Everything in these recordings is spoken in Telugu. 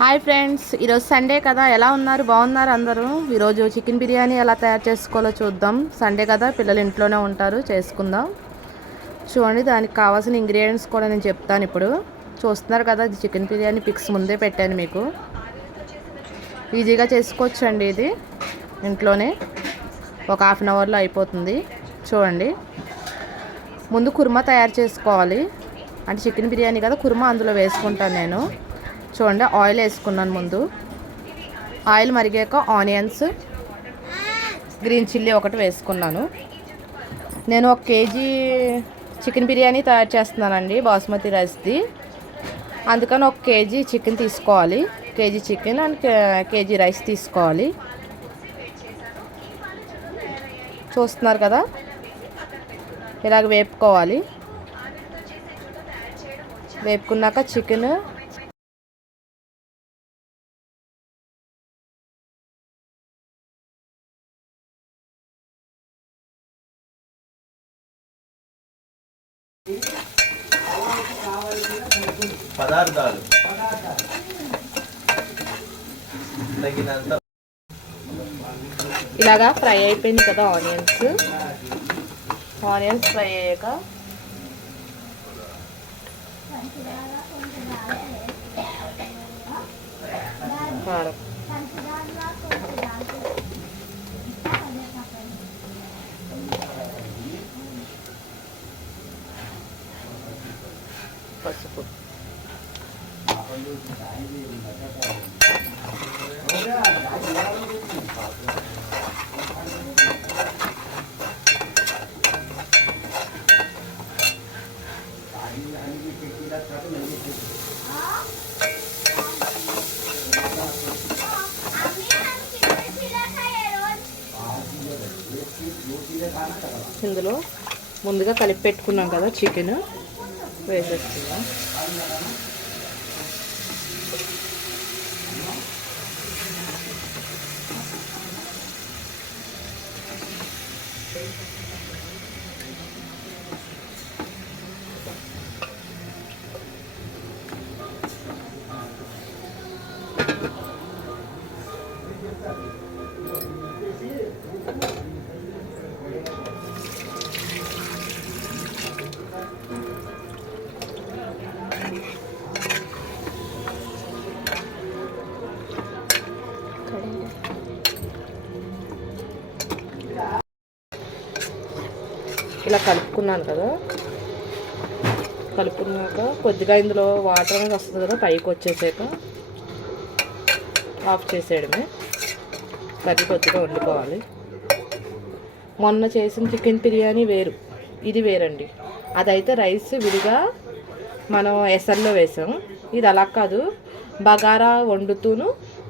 హాయ్ ఫ్రెండ్స్, ఈరోజు సండే కదా. ఎలా ఉన్నారు? బాగున్నారు అందరూ? ఈరోజు చికెన్ బిర్యానీ ఎలా తయారు చేసుకోవాలో చూద్దాం. సండే కదా, పిల్లలు ఇంట్లోనే ఉంటారు, చేసుకుందాం. చూడండి, దానికి కావాల్సిన ఇంగ్రీడియంట్స్ కూడా నేను చెప్తాను ఇప్పుడు. చూస్తున్నారు కదా, ఇది చికెన్ బిర్యానీ పిక్స్ ముందే పెట్టాను మీకు. ఈజీగా చేసుకోవచ్చండి ఇది ఇంట్లోనే. ఒక హాఫ్ అన్ అవర్లో అయిపోతుంది. చూడండి, ముందు కుర్మా తయారు చేసుకోవాలి. అంటే చికెన్ బిర్యానీ కదా, కుర్మా అందులో వేసుకుంటాను నేను. చూడండి, ఆయిల్ వేసుకున్నాను. ముందు ఆయిల్ మరిగాక ఆనియన్స్, గ్రీన్ చిల్లీ ఒకటి వేసుకున్నాను. నేను 1 కేజీ చికెన్ బిర్యానీ తయారు చేస్తున్నానండి, బాస్మతి రైస్ది. అందుకని 1 కేజీ చికెన్ తీసుకోవాలి. KG chicken and KG rice తీసుకోవాలి. చూస్తున్నారు కదా, ఇలాగ వేపుకోవాలి. వేపుకున్నాక చికెన్ పదార్థాలు తగినంత ఇలాగా ఫ్రై అయిపోయింది కదా. ఆనియన్స్ ఫ్రై అయ్యాక కారం, పసుపు, ఇందులో ముందుగా కలిపి పెట్టుకున్నాం కదా చికెన్ వేసేస్తున్నాం. ఇలా కలుపుకున్నాను కదా. కలుపుకున్నాక కొద్దిగా ఇందులో వాటర్ అనేది వస్తుంది కదా, పైకి వచ్చేసాక ఆఫ్ చేసేయడమే. కర్రీ కొద్దిగా వండుకోవాలి. మొన్న చేసిన చికెన్ బిర్యానీ వేరు, ఇది వేరండి. అదైతే రైస్ విడిగా మనం ఎసర్లో వేసాం. ఇది అలా కాదు, బగారా వండుతూను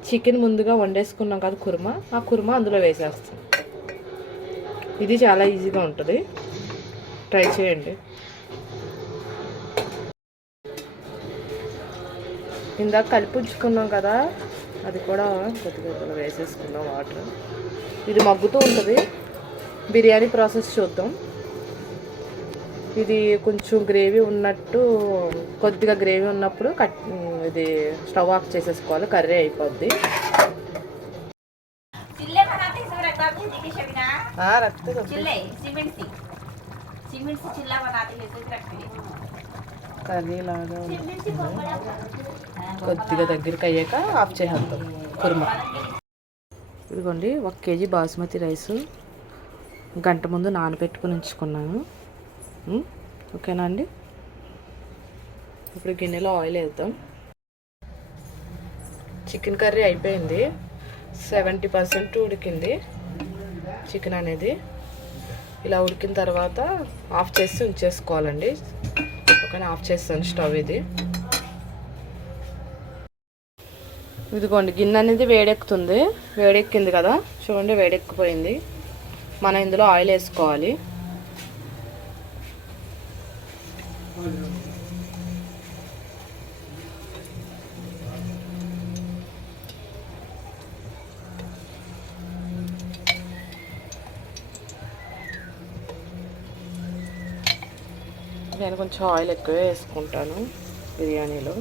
చికెన్ ముందుగా వండేసుకున్నాం కదా కుర్మా, ఆ కుర్మా అందులో వేసేస్తాం. ఇది చాలా ఈజీగా ఉంటుంది, ట్రై చేయండి. ఇందాక కలిపి ఉంచుకున్నాం కదా, అది కూడా కొద్దిగా వేసేసుకున్నాం వాటర్. ఇది మగ్గుతూ ఉంటుంది. బిర్యానీ ప్రాసెస్ చూద్దాం. ఇది కొంచెం గ్రేవీ ఉన్నట్టు, కొద్దిగా గ్రేవీ ఉన్నప్పుడు ఇది స్టవ్ ఆఫ్ చేసేసుకోవాలి, కర్రీ అయిపోద్ది. కర్రీ లాగా కొద్దిగా దగ్గరికి అయ్యాక ఆఫ్ చేసేద్దాం కుర్మా. ఇదిగోండి, 1 కేజీ బాస్మతి రైస్ గంట ముందు నానబెట్టుకుని ఉంచుకున్నాను. ఓకేనా అండి? ఇప్పుడు గిన్నెలో ఆయిల్ వేద్దాం. చికెన్ కర్రీ అయిపోయింది, 70% ఉడికింది చికెన్ అనేది. ఇలా ఉడికిన తర్వాత ఆఫ్ చేసి ఉంచేసుకోవాలండి. ఓకేనా, ఆఫ్ చేస్తాను స్టవ్. ఇదిగోండి, గిన్నె అనేది వేడెక్కుతుంది. వేడెక్కింది కదా, చూడండి, వేడెక్కిపోయింది. మనం ఇందులో ఆయిల్ వేసుకోవాలి. నేను కొంచెం ఆయిల్ ఎక్కువ వేసుకుంటాను బిర్యానీలో.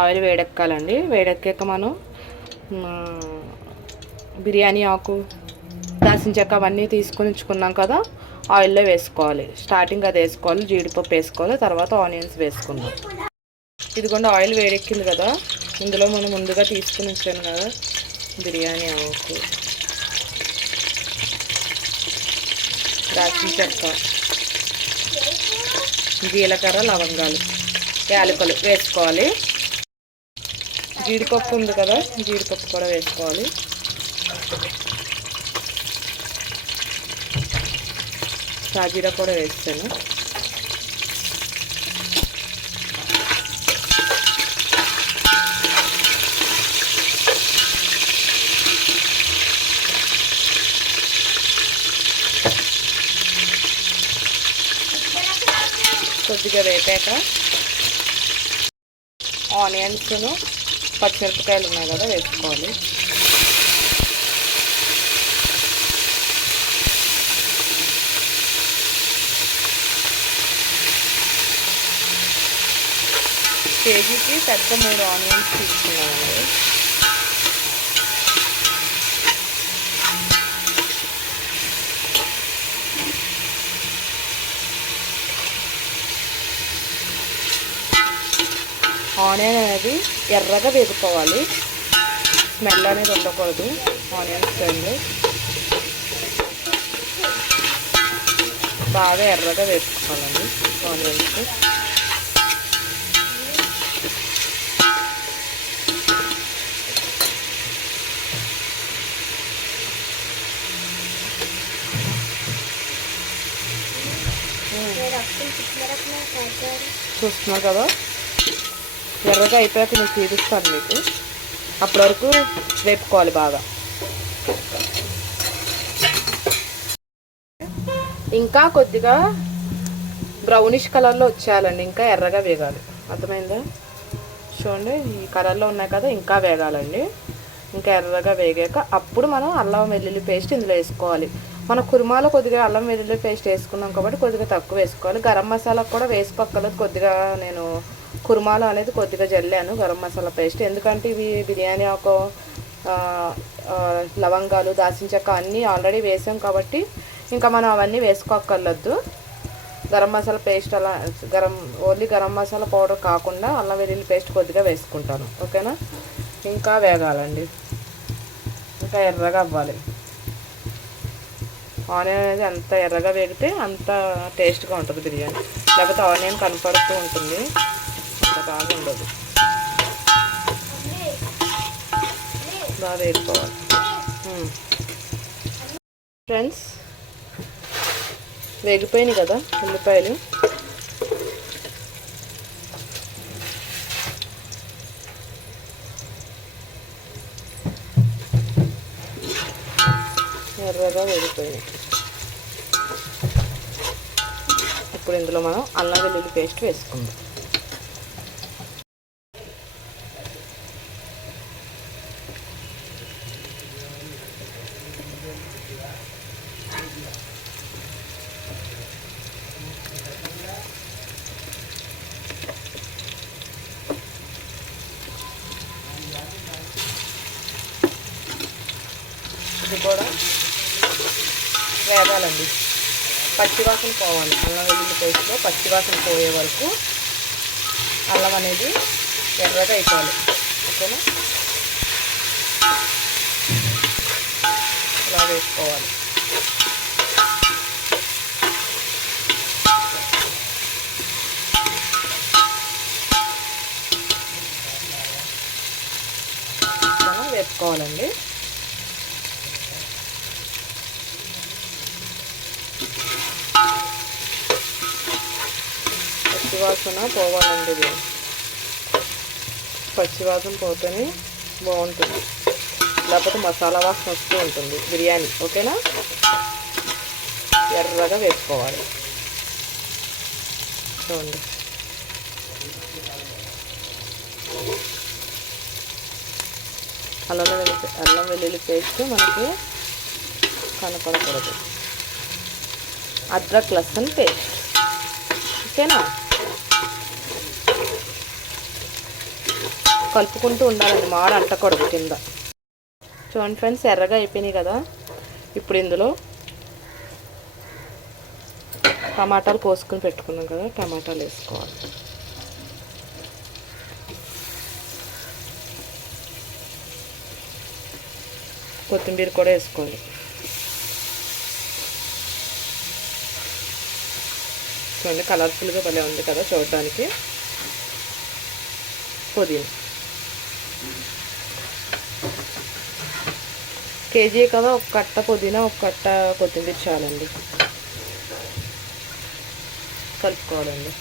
ఆయిల్ వేడెక్కాలండి. వేడెక్కాక మనం బిర్యానీ ఆకు, దాల్చిన చెక్క అవన్నీ తీసుకొని ఉంచుకున్నాం కదా, ఆయిల్లో వేసుకోవాలి. స్టార్టింగ్ అది వేసుకోవాలి, జీడిపప్పు వేసుకోవాలి, తర్వాత ఆనియన్స్ వేసుకుందాం. ఇదిగోండి ఆయిల్ వేడెక్కింది కదా, ఇందులో మనం ముందుగా తీసుకుని ఉంచాను కదా బిర్యానీ ఆకు, దాల్చిన చెక్క, జీలకర్ర, లవంగాలు, యాలకులు వేసుకోవాలి. జీడిపప్పు ఉంది కదా, జీడిపప్పు కూడా వేసుకోవాలి. సాజీరా కూడా వేస్తాను. కొద్దిగా వేపాక ఆనియన్స్ను, పచ్చిమిరపకాయలు ఉన్నాయి కదా వేసుకోవాలి. కేజీకి పెద్ద 3 ఆనియన్స్ తీసుకున్నామండి. ఆనియన్ అనేది ఎర్రగా వేగుకోవాలి, స్మెల్ అనేది ఉండకూడదు ఆనియన్ స్మెల్. బాగా ఎర్రగా వేసుకోవాలండి ఆనియన్స్. చూస్తున్నారు కదా, ఎర్రగా అయిపోయాక నేను చూపిస్తాను మీకు. అప్పటి వరకు వేపుకోవాలి బాగా. ఇంకా కొద్దిగా బ్రౌనిష్ కలర్లో వచ్చేయాలండి, ఇంకా ఎర్రగా వేగాలి. అర్థమైందా? చూడండి ఈ కలర్లో ఉన్నాయి కదా, ఇంకా వేగాలండి. ఇంకా ఎర్రగా వేగాక అప్పుడు మనం అల్లం వెల్లుల్లి పేస్ట్ ఇందులో వేసుకోవాలి. మన కుర్మాలో కొద్దిగా అల్లం వెల్లుల్లి పేస్ట్ వేసుకున్నాం కాబట్టి కొద్దిగా తక్కువ వేసుకోవాలి. గరం మసాలా కూడా వేసుకోక్కర్లేదు. కొద్దిగా నేను కుర్మాలో అనేది కొద్దిగా జల్లాను గరం మసాలా పేస్ట్, ఎందుకంటే ఇవి బిర్యానీ ఆకు, లవంగాలు, దాల్చిన చెక్క అన్నీ ఆల్రెడీ వేసాం కాబట్టి ఇంకా మనం అవన్నీ వేసుకోక్కర్లేదు. గరం మసాలా పేస్ట్ అలా ఓన్లీ గరం మసాలా పౌడర్ కాకుండా అల్లం వెల్లుల్లి పేస్ట్ కొద్దిగా వేసుకుంటాను. ఓకేనా? ఇంకా వేగాలండి, ఇంకా ఎర్రగా అవ్వాలి. ఆనియన్ అనేది అంత ఎర్రగా వేగితే అంత టేస్ట్గా ఉంటుంది బిర్యానీ, లేకపోతే ఆనియన్ కనపడుతూ ఉంటుంది, అంత బాగా ఉండదు. బాగా వేసుకోవాలి. ఫ్రెండ్స్, వేగిపోయినాయి కదా ఉల్లిపాయలు. ఎర్రగా వేగిపోయినాయి. ఇప్పుడు ఇందులో మనం అల్లం వెల్లుల్లి పేస్ట్ వేసుకుందాం. ఇది కూడా వేగాలండి, పచ్చివాసన పోవాలి. అల్లం వెల్లుల్లి పేస్ట్లో పచ్చివాసన పోయే వరకు అల్లం అనేది ఎర్రగా అయిపోవాలి. ఓకేనా? ఇలా వేసుకోవాలి. మనం వేసుకోవాలండి. పచ్చివాసన పోవాలండి. ఇది పచ్చివాసన పోతేనే బాగుంటుంది, లేకపోతే మసాలా వాసన వస్తూ ఉంటుంది బిర్యానీ. ఓకేనా? ఎర్రగా వేసుకోవాలి. చూడండి, అల్లం వెల్లుల్లి పేస్ట్ మనకి కనపడకూడదు. అద్రక్ లస్సన్ పేస్ట్. ఓకేనా? కలుపుకుంటూ ఉండాలండి, మాడ అంటకూడదు కింద. చూడండి ఫ్రెండ్స్, ఎర్రగా అయిపోయినాయి కదా. ఇప్పుడు ఇందులో టమాటాలు కోసుకొని పెట్టుకున్నాం కదా, టమాటాలు వేసుకోవాలి. కొత్తిమీర కూడా వేసుకోవాలి. చూడండి కలర్ఫుల్గా భలే ఉంది కదా చూడడానికి. పుదీనా కేజీ కదా, ఒక కట్ట పుదీనా, ఒక కట్ట కొత్తిమీర చాలండి. కలుపుకోవాలండి.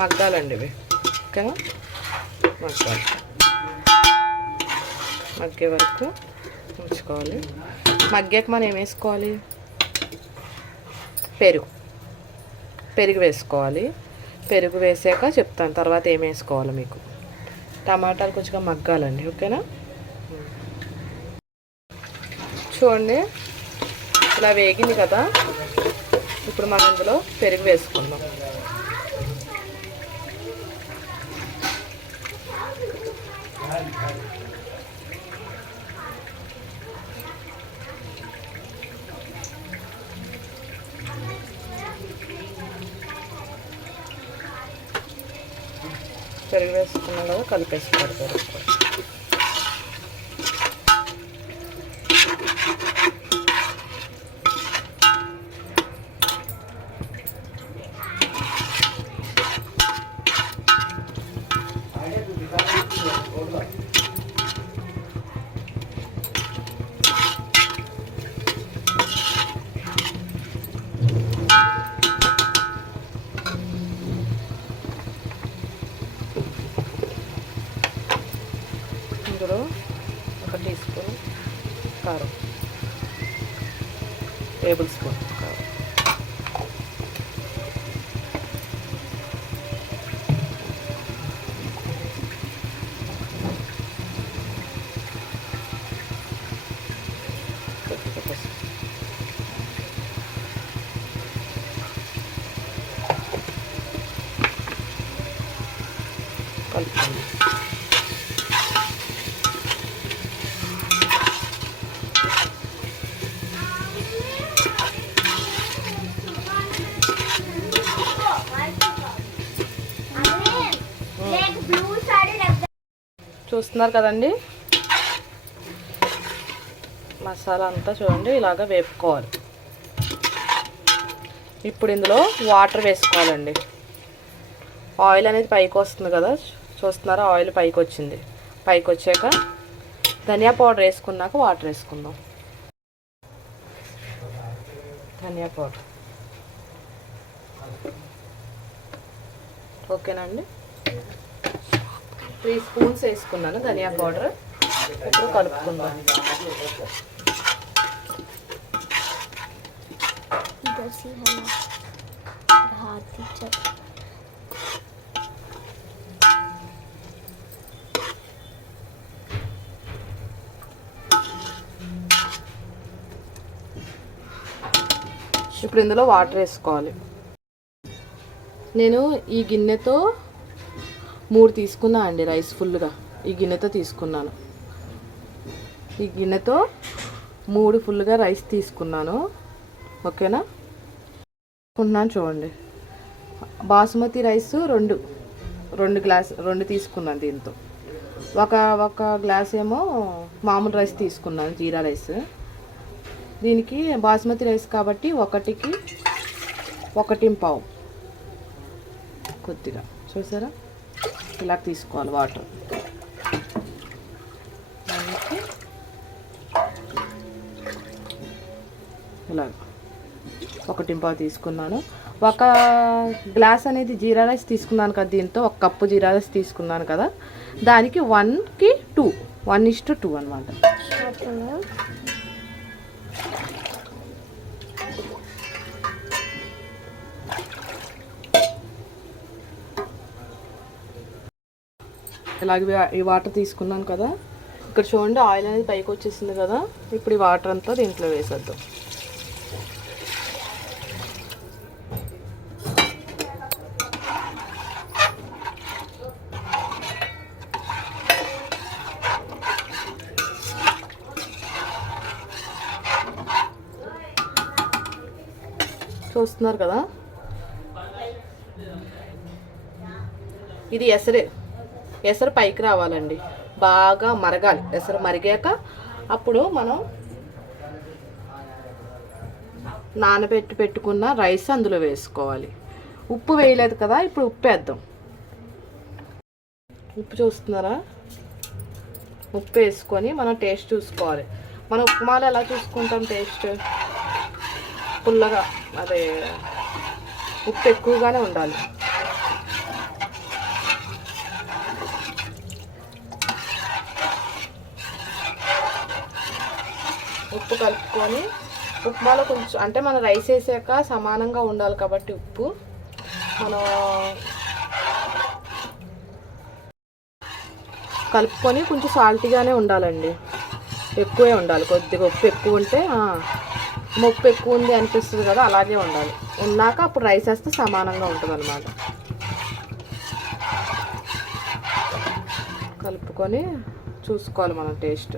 మగ్గాలండి ఇవి, ఓకేనా? మగ్గాలి, మగ్గే వరకు ఉంచుకోవాలి. మగ్గాక మనం ఏం వేసుకోవాలి? పెరుగు వేసుకోవాలి. పెరుగు వేసాక చెప్తాను తర్వాత ఏం వేసుకోవాలి మీకు. టమాటాలు కొంచెం మగ్గాలండి, ఓకేనా? చూడండి ఇలా వేగింది కదా. ఇప్పుడు మనం ఇందులో పెరుగు వేసుకుందాం. పెరుగు వేసుకున్నాం కదా, కలిపేసుకోవాలి పెరుగు కూడా. ఇందులో ఒక టీ స్పూన్ కారం, టేబుల్ స్పూన్ కారం, కొద్దిగా పసుపు, కలుపుకోండి. చూస్తున్నారు కదండి, మసాలా అంతా చూడండి ఇలాగ వేపుకోవాలి. ఇప్పుడు ఇందులో వాటర్ వేసుకోవాలండి. ఆయిల్ అనేది పైకి వస్తుంది కదా, చూస్తున్నారా? ఆయిల్ పైకి వచ్చింది. పైకి వచ్చాక ధనియా పౌడర్ వేసుకున్నాక వాటర్ వేసుకుందాం. ధనియా పౌడర్ ఓకేనా అండి? 3 స్పూన్స్ వేసుకున్నాను ధనియా పౌడర్. ఇప్పుడు కలుపుకుందాం. ఇప్పుడు ఇందులో వాటర్ వేసుకోవాలి. నేను ఈ గిన్నెతో 3 తీసుకున్నా అండి రైస్ ఫుల్గా. ఈ గిన్నెతో తీసుకున్నాను. ఈ గిన్నెతో 3 ఫుల్గా రైస్ తీసుకున్నాను, ఓకేనా? తీసుకుంటున్నాను చూడండి. బాసుమతి రైస్ 2 తీసుకున్నాను. దీంతో ఒక గ్లాస్ ఏమో మామూలు రైస్ తీసుకున్నాను, జీరా రైస్. దీనికి బాసుమతి రైస్ కాబట్టి 1కి 1.5 కొద్దిగా చూసారా, ఇలా తీసుకోవాలి వాటర్. ఇలా 1.5 తీసుకున్నాను. 1 గ్లాస్ అనేది జీరా రైస్ తీసుకున్నాను కదా, దీంతో 1 కప్పు జీరా రైస్ తీసుకున్నాను కదా, దానికి 1కి 2, 1:2 అనమాట. ఇలాగే ఈ వాటర్ తీసుకున్నాను కదా, ఇక్కడ చూడండి ఆయిల్ అనేది పైకి వచ్చేసింది కదా. ఇప్పుడు ఈ వాటర్ అంతా దీంట్లో వేసేద్దాం. చూస్తున్నారు కదా, ఇది ఎసరు పైకి రావాలండి, బాగా మరగాలి. ఎసరు మరిగాక అప్పుడు మనం పెట్టుకున్న రైస్ అందులో వేసుకోవాలి. ఉప్పు వేయలేదు కదా, ఇప్పుడు ఉప్పు వేద్దాం. ఉప్పు చూస్తున్నారా, ఉప్పు వేసుకొని మనం టేస్ట్ చూసుకోవాలి. మనం ఉప్మాలో ఎలా చూసుకుంటాం టేస్ట్? పుల్లగా, అదే ఉప్పు ఎక్కువగానే ఉండాలి. ఉప్పు కలుపుకొని ఉప్మాలో కొంచెం, అంటే మనం రైస్ వేసాక సమానంగా ఉండాలి కాబట్టి ఉప్పు మనం కలుపుకొని కొంచెం సాల్టీగానే ఉండాలండి, ఎక్కువే ఉండాలి. కొద్దిగా ఉప్పు ఎక్కువ ఉంటే ఉప్పు ఎక్కువ ఉంది అనిపిస్తుంది కదా, అలాగే ఉండాలి. ఉన్నాక అప్పుడు రైస్ వేస్తే సమానంగా ఉంటుంది అన్నమాట. కలుపుకొని చూసుకోవాలి మనం టేస్ట్.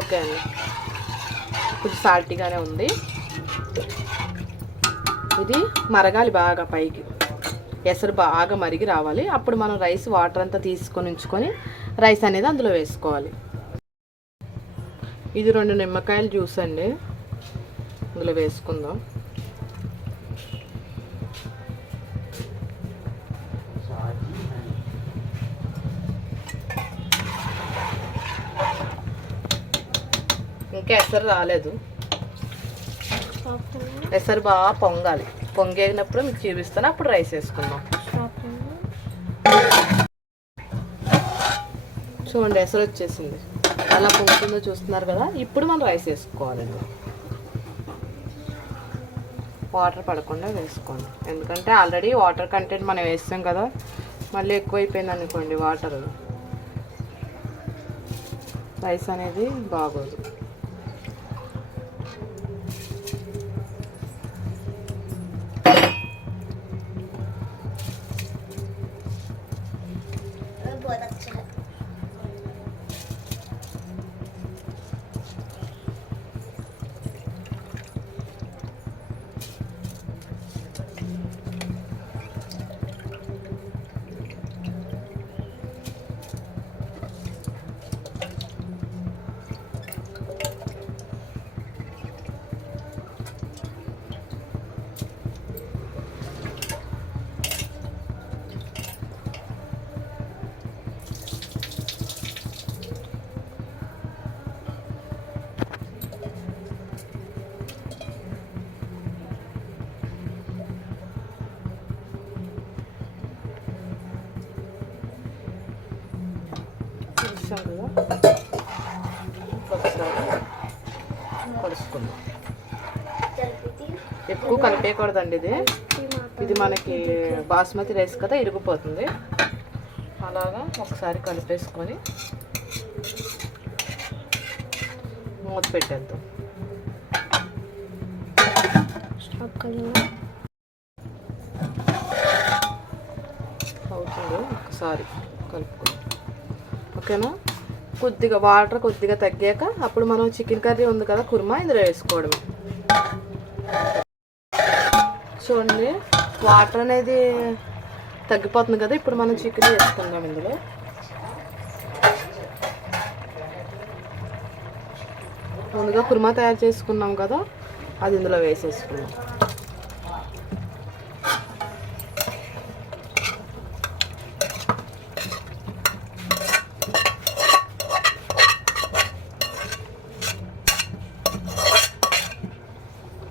ఓకే అండి, కొంచెం సాల్టీగానే ఉంది. ఇది మరగాలి బాగా, పైకి ఎసరు బాగా మరిగి రావాలి. అప్పుడు మనం రైస్ వాటర్ అంతా తీసుకొని ఉంచుకొని రైస్ అనేది అందులో వేసుకోవాలి. ఇది 2 నిమ్మకాయల జ్యూస్ అండి, అందులో వేసుకుందాం. ఇంకా ఎసరు రాలేదు, ఎసరు బాగా పొంగాలి. పొంగేగినప్పుడు మీకు చూపిస్తాను, అప్పుడు రైస్ వేసుకుందాం. చూడండి ఎసరు వచ్చేసింది, అలా పొంగుతుందో చూస్తున్నారు కదా. ఇప్పుడు మనం రైస్ వేసుకోవాలండి. వాటర్ పడకుండా వేసుకోండి, ఎందుకంటే ఆల్రెడీ వాటర్ కంటెంట్ మనం వేస్తాం కదా. మళ్ళీ ఎక్కువైపోయింది అనుకోండి వాటర్, రైస్ అనేది బాగోదు. కలుసుకుందాం. ఎక్కువ కలిపేయకూడదండి, ఇది మనకి బాస్మతి రైస్ కదా, ఇరిగిపోతుంది. అలాగా ఒకసారి కలిపేసుకొని మూత పెట్టేద్దాం. అవుతుంది, ఒకసారి కలుపుకొని. ఓకేనా, కొద్దిగా వాటర్ కొద్దిగా తగ్గాక అప్పుడు మనం చికెన్ కర్రీ ఉంది కదా, కుర్మా ఇందులో వేసుకోవడమే. చూడండి వాటర్ అనేది తగ్గిపోతుంది కదా, ఇప్పుడు మనం చికెన్ వేసుకుందాం. ఇందులో ముందుగా కుర్మా తయారు చేసుకున్నాం కదా, అది ఇందులో వేసేసుకున్నాం.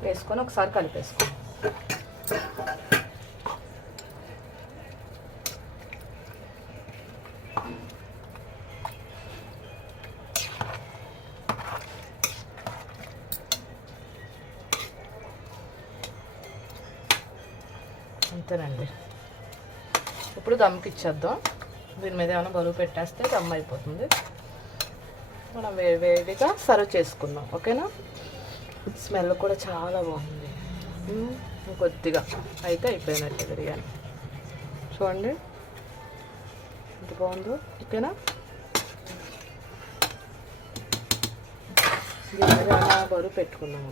వేసుకొని ఒకసారి కలిపేసుకో. అంతేనండి. ఇప్పుడు దమ్కి ఇచ్చేద్దాం. దీని మీద ఏమైనా బరువు పెట్టేస్తే దమ్ అయిపోతుంది. మనం వేడిగా సర్వ్ చేసుకుందాం. ఓకేనా? స్మెల్ కూడా చాలా బాగుంది. కొద్దిగా అయితే అయిపోయినట్టు బిర్యానీ. చూడండి ఎంత బాగుందో. ఓకేనా? దీని మీద ఏమైనా బరువు పెట్టుకుందాం.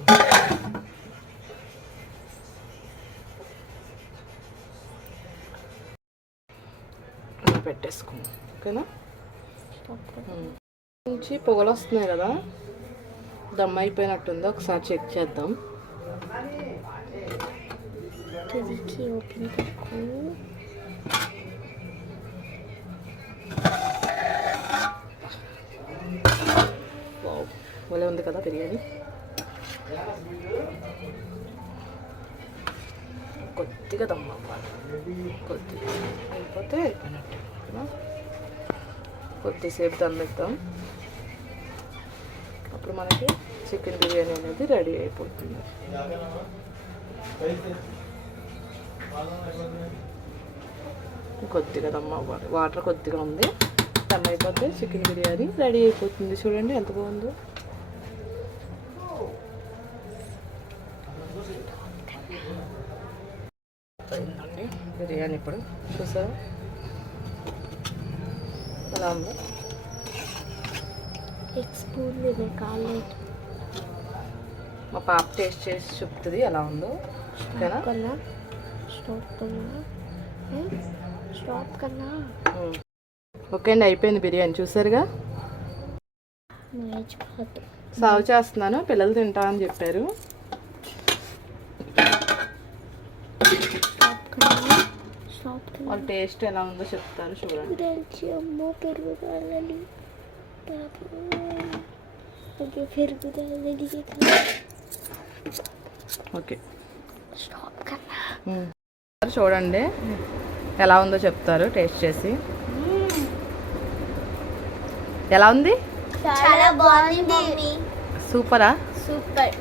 పెట్టేసుకుందాం. ఓకేనా? నుంచి పొగలు వస్తున్నాయి కదా, దమ్ అయిపోయినట్టుందో ఒకసారి చెక్ చేద్దాం. భలే ఉంది కదా బిర్యానీ. కొద్దిగా దమ్ అవ్వాలి. కొద్దిగా అయిపోతే అయిపోయినట్టు. కొద్దిసేపు దమ్మిద్దాం. అప్పుడు మనకి చికెన్ బిర్యానీ అనేది రెడీ అయిపోతుంది. కొద్దిగా దమ్ అవ్వాలి. వాటర్ కొద్దిగా ఉంది. దమ్ అయిపోతే చికెన్ బిర్యానీ రెడీ అయిపోతుంది. చూడండి ఎంత బాగుందో. అయిందండి బిర్యానీ. ఇప్పుడు చూసారా ఎలా ఉందో. మా పాప టేస్ట్ చేసి చెప్తుంది ఎలా ఉందో. ఓకేనా? ఓకే అండి, అయిపోయింది బిర్యానీ. చూసారుగా. సర్వ్ చేస్తున్నాను. పిల్లలు తింటా అని చెప్పారు. వాళ్ళ టేస్ట్ ఎలా ఉందో చెప్తారు. చూడండి. ఓకే చూడండి ఎలా ఉందో చెప్తారు టేస్ట్ చేసి. ఎలా ఉంది? చాలా బాగుంది. సూపరా? సూపర్.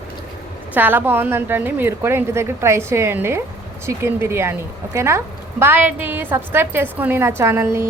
చాలా బాగుందంటండి. మీరు కూడా ఇంటి దగ్గర ట్రై చేయండి చికెన్ బిర్యానీ. ఓకేనా? బాయ్ అండి. సబ్స్క్రైబ్ చేసుకోండి నా ఛానల్ని.